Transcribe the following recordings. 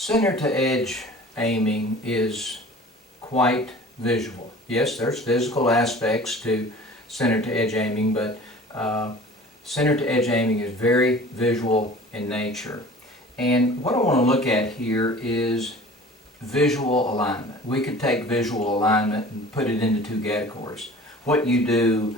Center to edge aiming is quite visual. Yes, there's physical aspects to center to edge aiming, but center to edge aiming is very visual in nature. And what I want to look at here is visual alignment. We could take visual alignment and put it into two categories. What you do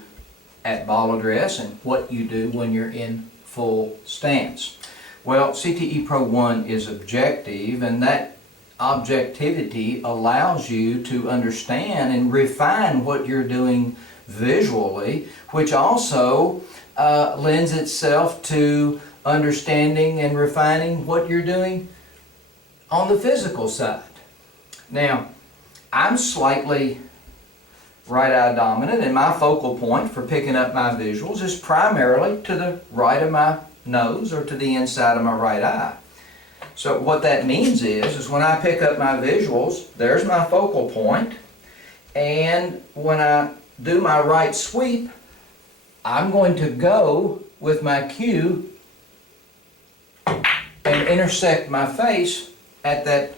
at ball address and what you do when you're in full stance. Well, CTE Pro 1 is objective, and that objectivity allows you to understand and refine what you're doing visually, which also lends itself to understanding and refining what you're doing on the physical side. Now, I'm slightly right-eye dominant, and my focal point for picking up my visuals is primarily to the right of my nose or to the inside of my right eye. So what that means is when I pick up my visuals, there's my focal point, and when I do my right sweep, I'm going to go with my cue and intersect my face at that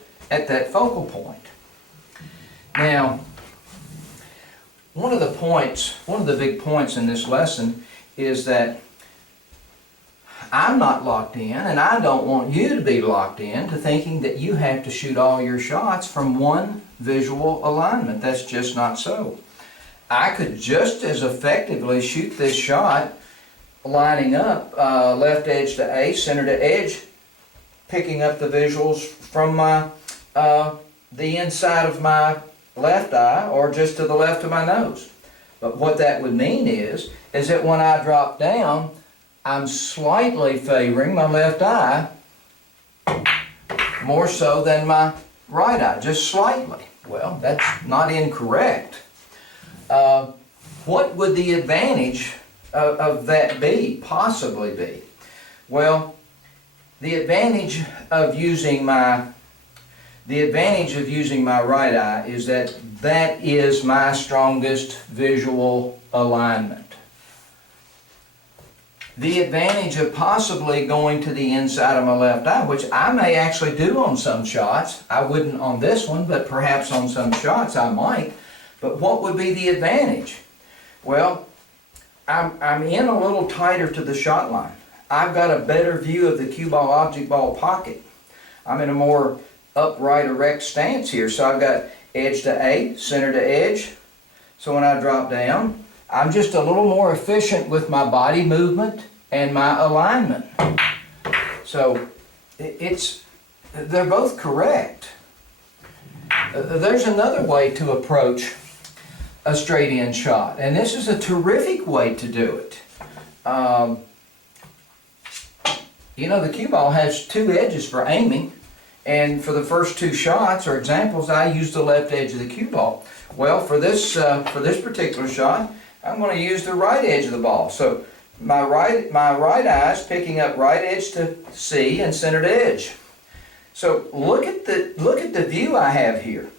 focal point. Now, one of the big points in this lesson is that I'm not locked in, and I don't want you to be locked in to thinking that you have to shoot all your shots from one visual alignment. That's just not so. I could just as effectively shoot this shot lining up left edge to A, center to edge, picking up the visuals from my the inside of my left eye or just to the left of my nose. But what that would mean is that when I drop down, I'm slightly favoring my left eye more so than my right eye, just slightly. Well, that's not incorrect. What would the advantage of that possibly be? Well, the advantage of using my right eye is that is my strongest visual alignment. The advantage of possibly going to the inside of my left eye, which I may actually do on some shots. I wouldn't on this one, but perhaps on some shots I might. But what would be the advantage? Well, I'm in a little tighter to the shot line. I've got a better view of the cue ball object ball pocket. I'm in a more upright, erect stance here. So I've got edge to A, center to edge. So when I drop down, I'm just a little more efficient with my body movement and my alignment. So they're both correct. There's another way to approach a straight in shot, and this is a terrific way to do it. You know, the cue ball has two edges for aiming, and for the first two shots or examples, I use the left edge of the cue ball. Well, for this particular shot, I'm going to use the right edge of the ball. So my right eye is picking up right edge to C and center to edge. So look at the view I have here.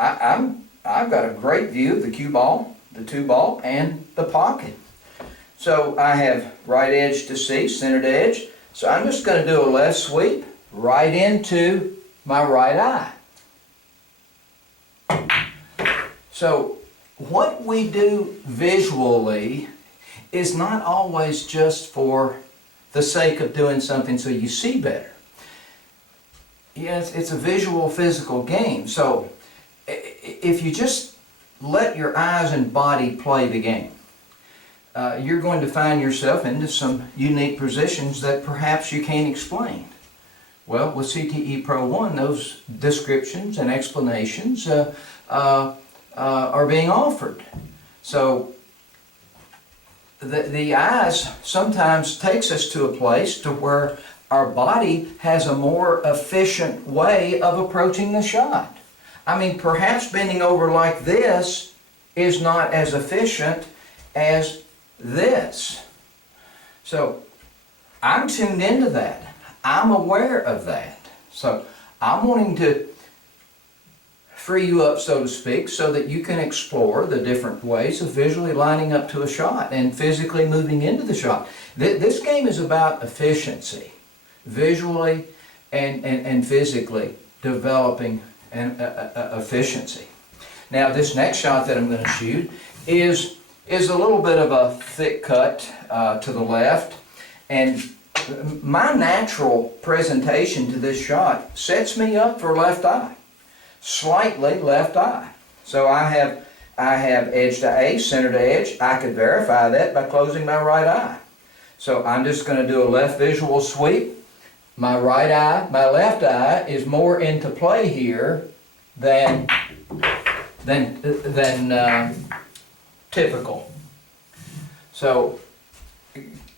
I've got a great view of the cue ball, the two ball, and the pocket. So I have right edge to C, center to edge. So I'm just going to do a left sweep right into my right eye. So what we do visually is not always just for the sake of doing something so you see better. Yes, it's a visual physical game. So if you just let your eyes and body play the game, you're going to find yourself into some unique positions that perhaps you can't explain. Well, with CTE Pro 1, those descriptions and explanations are being offered. So the eyes sometimes takes us to a place to where our body has a more efficient way of approaching the shot. I mean, perhaps bending over like this is not as efficient as this. So I'm tuned into that. I'm aware of that. So I'm wanting to free you up, so to speak, so that you can explore the different ways of visually lining up to a shot and physically moving into the shot. This game is about efficiency, visually and physically developing an efficiency. Now this next shot that I'm going to shoot is a little bit of a thick cut to the left, and my natural presentation to this shot sets me up for left eye, slightly left eye. So I have edge to A, center to edge. I could verify that by closing my right eye. So I'm just going to do a left visual sweep. My right eye, my left eye is more into play here than typical. So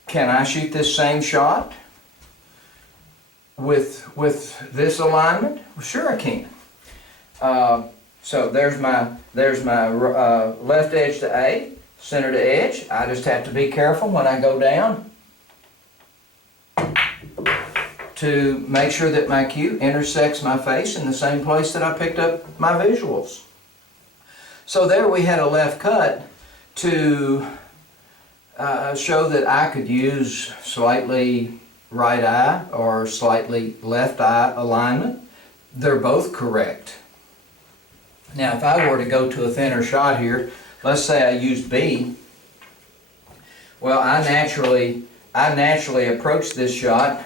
can I shoot this same shot with this alignment? Well, sure I can. So there's my left edge to A, center to edge. I just have to be careful when I go down to make sure that my cue intersects my face in the same place that I picked up my visuals. So there we had a left cut to show that I could use slightly right eye or slightly left eye alignment. They're both correct. Now if I were to go to a thinner shot here, let's say I used B, well I naturally approach this shot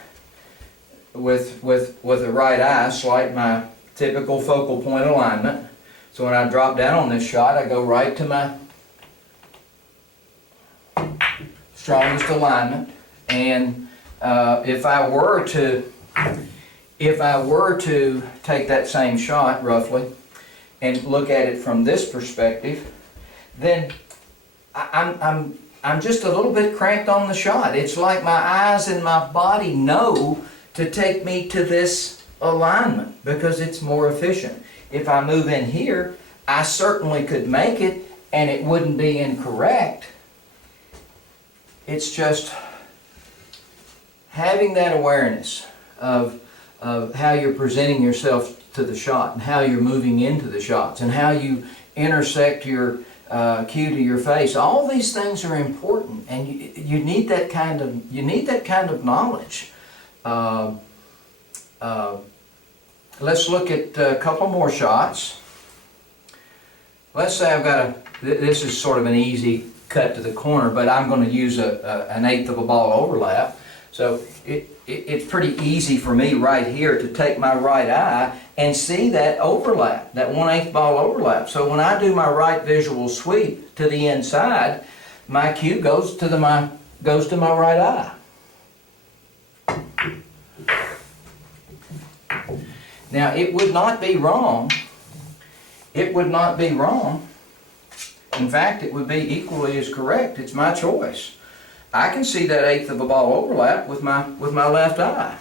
with the right eye, slight my typical focal point alignment. So when I drop down on this shot, I go right to my strongest alignment, and if I were to take that same shot roughly and look at it from this perspective, then I'm just a little bit cramped on the shot. It's like my eyes and my body know to take me to this alignment because it's more efficient. If I move in here, I certainly could make it and it wouldn't be incorrect. It's just having that awareness of how you're presenting yourself to the shot and how you're moving into the shots and how you intersect your cue to your face. All these things are important, and you need that kind of knowledge. Let's look at a couple more shots. Let's say I've got this is sort of an easy cut to the corner, but I'm going to use an eighth of a ball overlap. So it's pretty easy for me right here to take my right eye and see that overlap, that 1/8 ball overlap. So when I do my right visual sweep to the inside, my cue goes to my right eye. Now it would not be wrong. It would not be wrong. In fact, it would be equally as correct. It's my choice. I can see that 1/8 of a ball overlap with my left eye.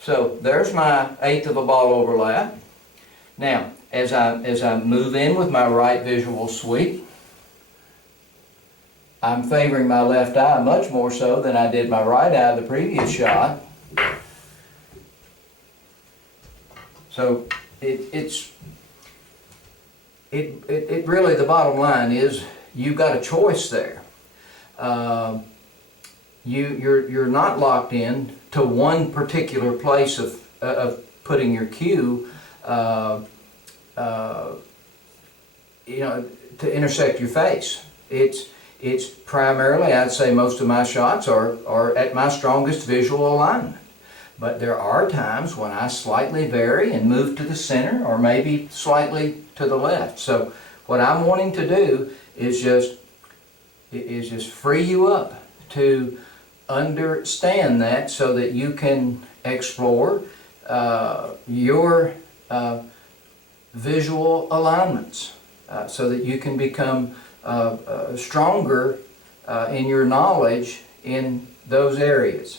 So there's my 1/8 of a ball overlap. Now, as I move in with my right visual sweep, I'm favoring my left eye much more so than I did my right eye the previous shot. So it really, the bottom line is you've got a choice there. You're not locked in to one particular place of putting your cue, to intersect your face. It's primarily, I'd say most of my shots are at my strongest visual alignment. But there are times when I slightly vary and move to the center or maybe slightly to the left. So what I'm wanting to do is just free you up to understand that so that you can explore your visual alignments so that you can become stronger in your knowledge in those areas.